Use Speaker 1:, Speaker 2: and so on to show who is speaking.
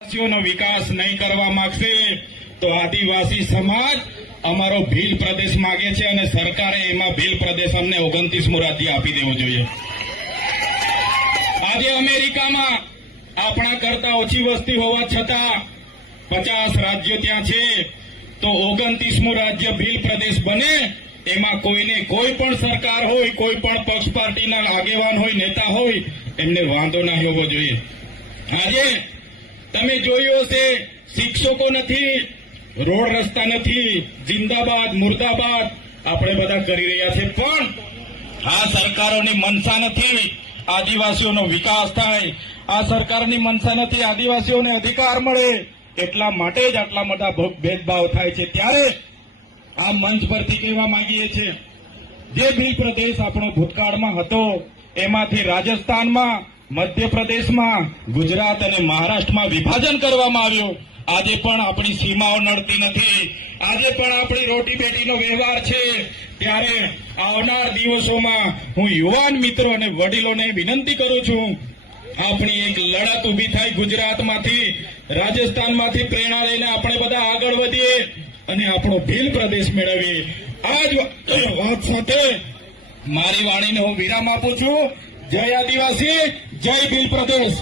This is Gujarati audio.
Speaker 1: આદિવાસીઓનો વિકાસ નહીં કરવા માંગશે તો આદિવાસી સમાજ અમારો ભીલ પ્રદેશ માગે છે અને સરકારે એમાં ભીલ પ્રદેશ અમને ઓગણત્રીસ રાજ્ય આપી દેવો જોઈએ. આજે અમેરિકામાં આપણા કરતા ઓછી વસ્તી હોવા છતાં પચાસ રાજ્યો ત્યાં છે, તો ઓગણત્રીસમું રાજ્ય ભીલ પ્રદેશ બને, એમાં કોઈને કોઈ પણ સરકાર હોય, કોઈ પણ પક્ષ પાર્ટીના આગેવાન હોય, નેતા હોય, એમને વાંધો ના હોવો જોઈએ. આજે તમે જોયું હશે, શિક્ષકો નથી, રોડ રસ્તા નથી, જિંદાબાદ, મુર્દાબાદ, આપણે બધા કરી રહ્યા છે. પણ આ સરકારોની મનસા નથી, આદિવાસીઓનો વિકાસ થાય, આ સરકારની મનસા નથી, આદિવાસીઓને અધિકાર મળે, એટલા માટે જ આટલા મોટા ભેદભાવ થાય છે. ત્યારે આ મંચ પરથી કહેવા માંગીએ છીએ, જે બિલ પ્રદેશ આપણો ભૂતકાળમાં હતો, એમાંથી રાજસ્થાનમાં મધ્યપ્રદેશમાં ગુજરાત અને મહારાષ્ટ્રમાં વિભાજન કરવામાં આવ્યું. આજે પણ આપણી સીમાઓ નડતી નથી. આજે પણ આપણી રોટી બેટીનો વ્યવહાર છે. ત્યારે આવનાર દિવસોમાં હું યુવાન મિત્રો અને વડીલોને વિનંતી કરું છું, આપણી એક લડત ઊભી થાય ગુજરાતમાંથી, રાજસ્થાનમાંથી પ્રેરણા લઈને આપણે બધા આગળ વધીએ અને આપણો ભીલ પ્રદેશ મેળવીએ. આ જ વાત સાથે મારી વાણીને હું વિરામ આપું છું. જય આદિવાસી જય ભીલ પ્રદેશ.